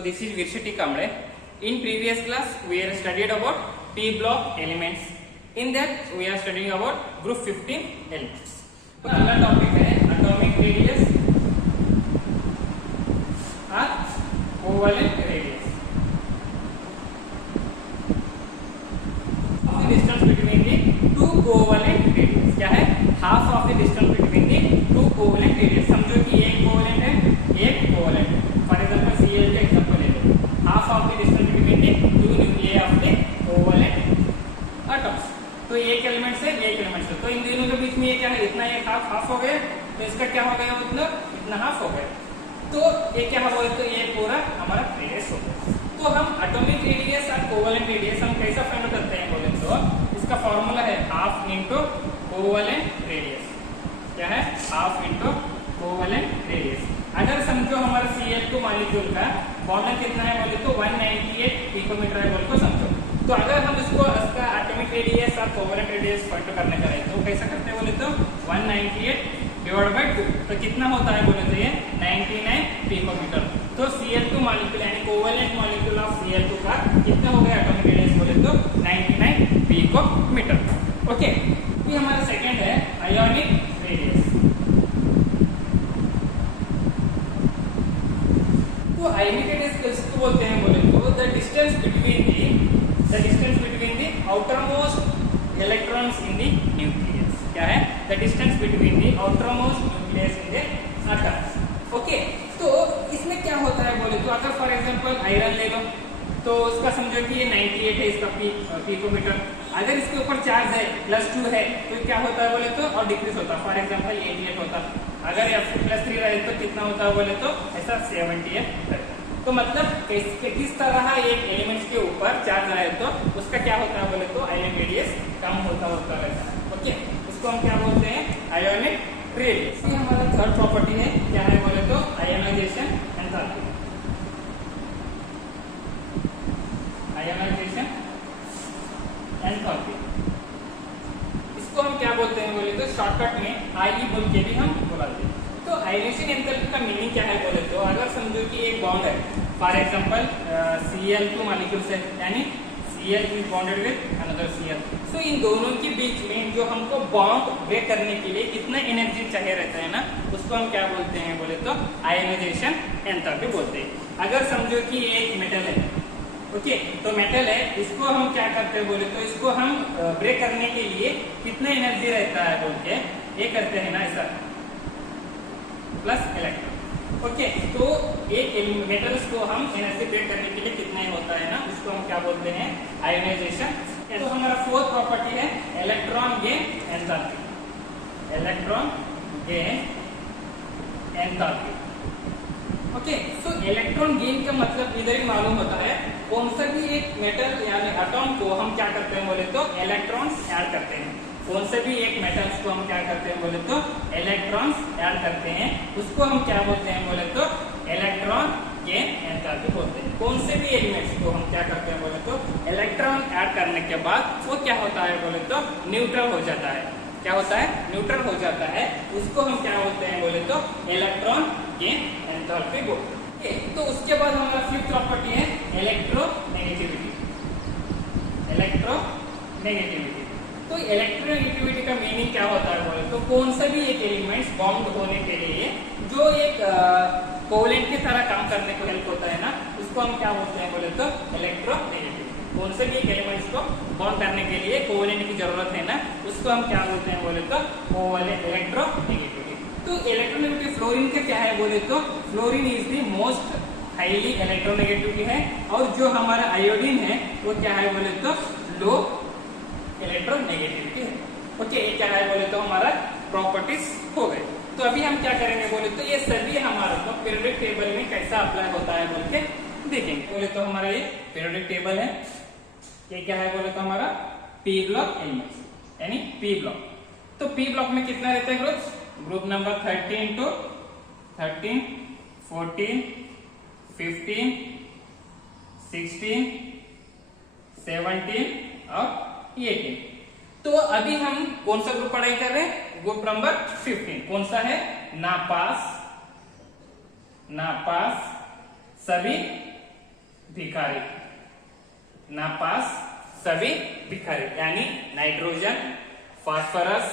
So this is Virshiti Kamble. In previous class we have studied about P block elements. In that we are studying about group 15 elements. तो अगला topic है atomic radius और covalent radius. Of the distance between the two covalent radius क्या है? Half of the distance between the two covalent radius. समझो कि एक covalent है एक कोवेलेंट है. फॉर एग्जांपल Cl का एग्जांपल ले लो. Half of the distance between the two nuclei of the covalent atoms. तो एक एलिमेंट से एक एलिमेंट से, तो इन दोनों के बीच में ये क्या है? इतना एक हाफ हो गया, तो इसका क्या हो गया? मतलब इतना हाफ हो गया, तो ये क्या हो गया? तो ये पूरा हमारा रेडियस हो गया. तो हम एटॉमिक रेडियस और कोवेलेंट रेडियस हम कैसा फाइंड करते हैं बोले तो इसका फॉर्मूला है हाफ इंटू कोवेलेंट रेडियस. क्या है? Half into covalent radius. अगर समझो हमारा Cl2 मॉलिक्यूल का बॉन्ड कितना है बोले तो 198 पिकोमीटर है बोल को समझो. तो अगर हम इसको इसका एटॉमिक रेडियस और कोवेलेंट रेडियस फाइंड करने का है तो कैसा करते हैं बोले तो 198 डिवाइड बाय 2. तो कितना होता है बोले तो ये 99 पिकोमीटर. तो Cl2 मॉलिक्यूल यानी कोवेलेंट मॉलिक्यूल ऑफ Cl2 का कितना हो गया एटॉमिक रेडियस बोले तो 99 पिकोमीटर. ओके, ये हमारा सेकंड है आयोनिक रेडियस. तो आयोनिक रेडियस किसको बोलते हैं बोले तो the distance between the outermost electrons in the nucleus. क्या है? The distance between the outermost nucleus in the atoms. Okay, तो इसमें क्या होता है बोले तो अगर फॉर एग्जांपल आयरन ले लो तो उसका समझो कि ये 98 है इसका पिकोमीटर. अगर इसके ऊपर चार्ज है +2 है तो क्या होता है बोले तो और डिक्रीज होता है. फॉर एग्जांपल 88 होता. अगर Fe+3 रहे तो कितना होता है बोले तो ऐसा 78 रहता. तो मतलब किस तरह एक एलिमेंट्स के ऊपर चार्ज रहे तो उसका क्या होता है बोले तो आयोनिक रेडियस कम होता रहता है. ओके, इसको हम क्या बोलते हैं? Ionic radius. ये हमारा थर्ड प्रॉपर्टी है. क्या है बोले तो आयोनाइजेशन एंथैल्पी. आयोनाइजेशन एंथैल्पी इसको हम क्या बोलते हैं बोले तो शॉर्टकट में आई बोल के भी हम बुलाते हैं. तो आयोनाइजेशन एंथैल्पी का मीनिंग क्या है बोले तो अगर समझो कि एक बॉन्ड है फॉर एग्जांपल Cl2 मॉलिक्यूल से यानी Cl is bonded with another Cl. सो इन दोनों के बीच में जो हमको बॉन्ड ब्रेक करने के लिए कितना एनर्जी चाहिए रहता है ना, उसको हम क्या बोलते हैं बोले तो आयोनाइजेशन एंथैल्पी बोलते हैं. अगर समझो कि एक मेटल है, ओके, तो मेटल है, इसको हम क्या करते हैं बोले तो इसको हम ब्रेक करने के लिए कितना एनर्जी रहता है बोल के ये करते हैं ना ऐसा प्लस इलेक्ट्रॉन. ओके, तो एक मेटल्स को हम एनर्जी ब्रेक करने के लिए कितना होता है ना, उसको हम क्या बोलते हैं? आयोनाइजेशन. तो हमारा फोर्थ प्रॉपर्टी है electron gain enthalpy. Electron gain enthalpy. Okay, सो इलेक्ट्रॉन गेन का मतलब इधर ही मालूम होता है. कौन सा भी एक मेटल यानी एटॉम को हम क्या करते हैं बोले तो इलेक्ट्रॉन्स ऐड करते हैं. कौन से भी एक मेटल्स को हम क्या करते हैं बोले तो इलेक्ट्रॉन्स ऐड करते हैं, उसको हम क्या बोलते हैं बोले तो इलेक्ट्रॉन गेन एंथैल्पी बोलते हैं. कौन से भी एलिमेंट्स को हम क्या करते हैं बोले तो इलेक्ट्रॉन ऐड करने के बाद वो क्या होता है बोले तो न्यूट्रल हो जाता है. क्या होता है? न्यूट्रल हो जाता है. उसको हम क्या बोलते हैं बोले तो इलेक्ट्रॉन गेन एंथैल्पी बोलते हैं. तो उसके बाद हमारा फिफ्थ प्रॉपर्टी है इलेक्ट्रोनेगेटिविटी. इलेक्ट्रोनेगेटिविटी. तो इलेक्ट्रोनेगेटिविटी का मीनिंग क्या होता है बोले तो कौन सा भी एक एलिमेंट्स बॉन्ड होने के लिए जो एक कोवेलेंट की तरह काम करने को हेल्प होता है ना, उसको हम क्या बोलते हैं बोले तो इलेक्ट्रोनेगेटिविटी. कौन से भी एक एलिमेंट्स को बॉन्ड करने के लिए कोवेलेंट की जरूरत है ना, उसको हम क्या बोलते हैं बोले तो कोवेलेंट इलेक्ट्रोनेगेटिविटी. तो इलेक्ट्रोनेगेटिविटी फ्लोरीन का क्या है बोले तो fluorine is the most highly electronegativity है. और जो हमारा आयोडीन है वो क्या है बोले तो लो इलेक्ट्रोनेगेटिविटी है. ओके, ये क्या है बोले तो हमारा प्रॉपर्टीज हो गए. तो अभी हम क्या करेंगे बोले तो ये सभी हमारा तो पीरियोडिक टेबल में कैसा अप्लाई होता है बोल के देखेंगे. बोले तो हमारा ये पीरियोडिक टेबल है. ये क्या है बोले तो हमारा पी ब्लॉक एलिमेंट्स यानी पी ब्लॉक. तो पी ब्लॉक में कितना रहता है ग्रुप नंबर 13 to 13, 14, 15, 16, 17 और 18. तो अभी हम कौन सा ग्रुप पढ़ाई कर रहे हैं? Group number 15. कौन सा है? नापास सभी भिखारी, नापास सभी भिखारी, यानी नाइट्रोजन, फास्फोरस,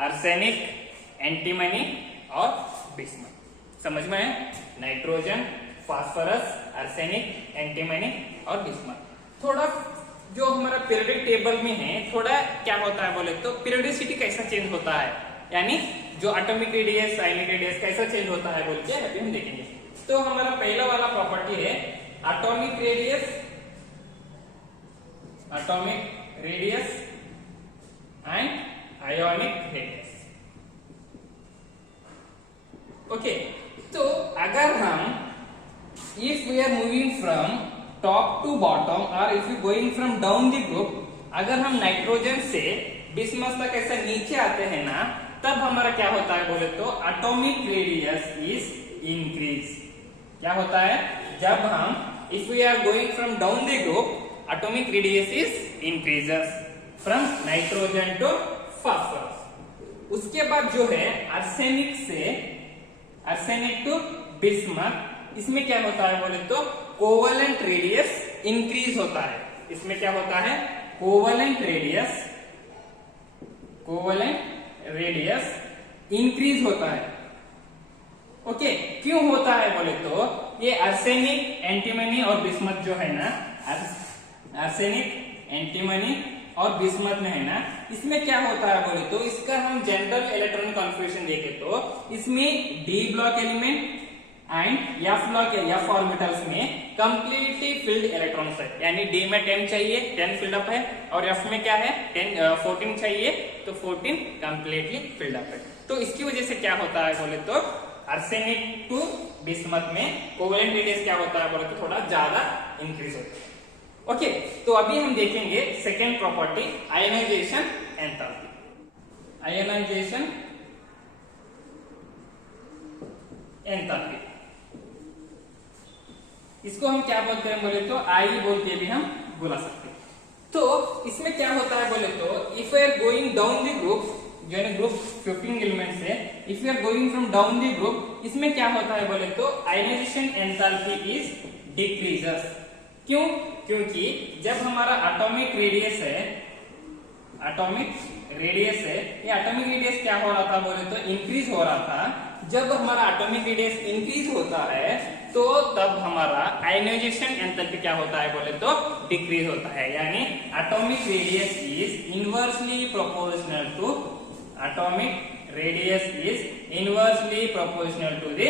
आर्सेनिक, एंटीमनी और बिस्मथ। समझ में है? नाइट्रोजन, फास्फोरस, आर्सेनिक, एंटीमनी और बिस्मथ। थोड़ा जो हमारा पीरियोडिक टेबल में है, थोड़ा क्या होता है बोले तो पीरियोडिसिटी कैसा चेंज होता है, यानी जो एटॉमिक रेडियस, आयनिक रेडियस कैसा चेंज होता है बोल के अभी हम देखेंगे। तो हमारा पहला वाला प्रॉपर्टी है atomic radius, atomic radius and ionic radius. Okay, तो अगर हम if we are moving from top to bottom or if we going from down the group, अगर हम नाइट्रोजन से बिस्मथ तक ऐसा नीचे आते हैं ना, तब हमारा क्या होता है बोले तो एटॉमिक रेडियस इज इंक्रीज। क्या होता है जब हम if we are going from down the group, atomic radius is increases from nitrogen to phosphorus। उसके बाद जो है आर्सेनिक से आर्सेनिक टू बिस्मथ, इसमें क्या होता है बोले तो कोवलेंट रेडियस इंक्रीज होता है। इसमें क्या होता है कोवलेंट रेडियस इंक्रीज होता है। ओके, क्यों होता है बोले तो ये आर्सेनिक, एंटीमनी और बिस्मथ जो है ना, आर्सेनिक, एंटीमनी और बिस्मथ में है ना, इसमें क्या होता है बोले तो इसका हम जनरल इलेक्ट्रॉनिक कॉन्फ़िगरेशन देखें तो इसमें D block element and F block F orbitals में कंप्लीटली फिल्ड इलेक्ट्रॉन्स है, यानी डी में 10 चाहिए 10 फिल्ड अप है, और एफ में क्या है 14 चाहिए तो 14 कंप्लीटली फिल्ड अप है। तो इसकी वजह से क्या होता है बोले तो आर्सेनिक टू बिस्मथ में कोवलेंट रेडियस क्या होता है बोले तो थोड़ा ज्यादा इंक्रीज होता है। ओके, तो अभी हम देखेंगे second property ionization enthalpy. Ionization enthalpy, इसको हम क्या बोलते हैं बोले तो आई बोल के भी हम बुला सकते हैं। तो इसमें क्या होता है बोले तो if we are going down the group, जो है ग्रुप 15 एलिमेंट्स है, if we are going from down the group, इसमें क्या होता है बोले तो आयनाइजेशन एंथैल्पी इज डिक्रीजेस। क्यों? क्योंकि जब हमारा एटॉमिक रेडियस है, ये एटॉमिक रेडियस क्या हो रहा था बोले तो इंक्रीज हो रहा था। जब हमारा एटॉमिक रेडियस इंक्रीज होता है तो तब हमारा आयनाइजेशन एंथैल्पी क्या होता है बोले तो डिक्रीज होता है, यानी atomic radius is inversely proportional to the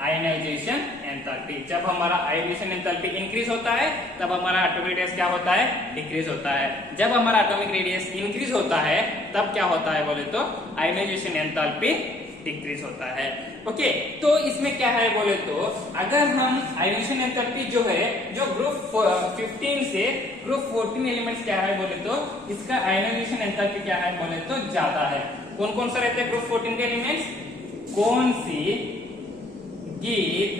ionization enthalpy. जब हमारा आयनाइजेशन एंथैल्पी इंक्रीज होता है तब हमारा एटॉमिक रेडियस क्या होता है डिक्रीज होता है। जब हमारा एटॉमिक रेडियस इंक्रीज होता है तब क्या होता है बोले तो आयनाइजेशन एंथैल्पी डिक्रीज होता है। ओके, तो इसमें क्या है बोले तो अगर हम आयनाइजेशन एंथैल्पी जो है जो ग्रुप 15 से ग्रुप 14 एलिमेंट्स क्या है बोले तो इसका आयनाइजेशन एंथैल्पी क्या है बोले तो ज्यादा है। कौन कौन सा रहते हैं ग्रुप 14 के एलिमेंट्स? कौन सी गीत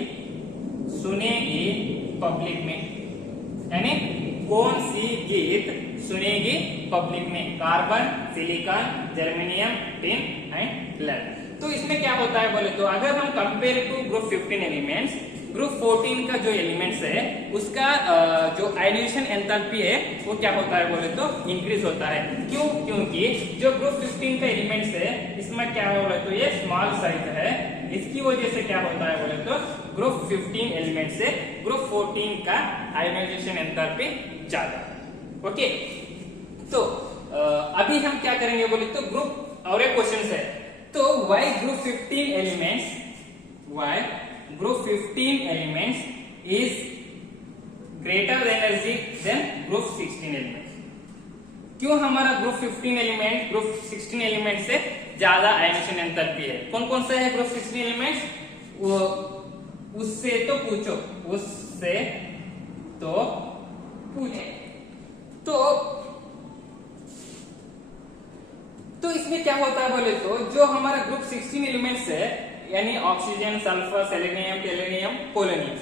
सुनेगी पब्लिक में, यानी कौन सी गीत सुनेगी पब्लिक में? Carbon, silicon, germanium, tin and lead. तो इसमें क्या होता है बोले तो अगर हम compare to group 15 elements, group 14 का जो एलिमेंट्स है उसका जो आयनाइजेशन एंथैल्पी है वो क्या होता है बोले तो इंक्रीज होता है। क्यों? क्योंकि जो ग्रुप 15 का एलिमेंट्स है इसमें क्या है बोले तो ये स्मॉल साइज है, इसकी वजह से क्या होता है बोले तो ग्रुप 15 एलिमेंट से ग्रुप 14 का आयनाइजेशन एंथैल्पी ज्यादा। ओके, तो अभी हम क्या करेंगे बोले तो ग्रुप और एक क्वेश्चन है, तो why group 15 elements is greater energy than group 16 elements? क्यों हमारा ग्रुप 15 एलिमेंट ग्रुप 16 एलिमेंट से ज्यादा आयनाइजेशन एंथैल्पी है? कौन कौन सा है ग्रुप 16 एलिमेंट्स? वो उससे तो पूछो, तो इसमें क्या होता है बोले तो जो हमारा ग्रुप 16 एलिमेंट्स है यानी oxygen, sulphur, selenium, tellurium, polonium,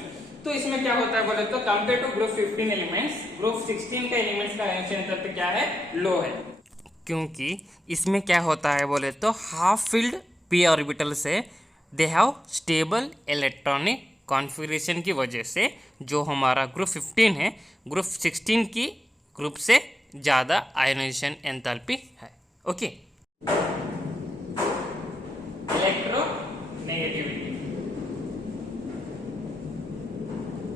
तो इसमें क्या होता है बोले तो compare to group 15 elements group 16 का एलिमेंट्स का आयनाइजेशन एंथैल्पी क्या है? लो है। क्योंकि इसमें क्या होता है बोले तो हाफ फिल्ड पी ऑर्बिटल से they have stable electronic configuration की वजह से जो हमारा ग्रुप 15 है ग्रुप 16 की ग्रुप से ज़्यादा आयोनाइजेशन एंथैल्पी है। Okay, electronegativity.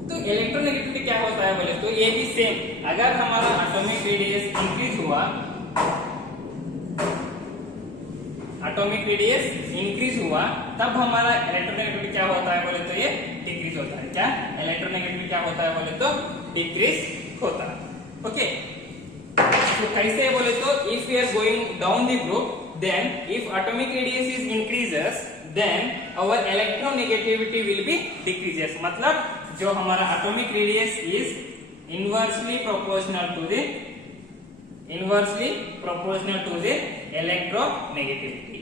तो इलेक्ट्रोनेगेटिविटी क्या होता है बोले तो ये भी सेम, अगर हमारा एटॉमिक रेडियस इंक्रीज हुआ, एटॉमिक रेडियस इंक्रीज हुआ, तब हमारा इलेक्ट्रोनेगेटिविटी क्या होता है बोले तो ये डिक्रीज होता है। क्या इलेक्ट्रोनेगेटिविटी क्या होता है बोले तो डिक्रीज होता है। ओके, तो कैसे बोले तो if we are going down the group, then if atomic radius is increases then our electronegativity will be decreases। मतलब जो हमारा atomic radius is inversely proportional to the electronegativity।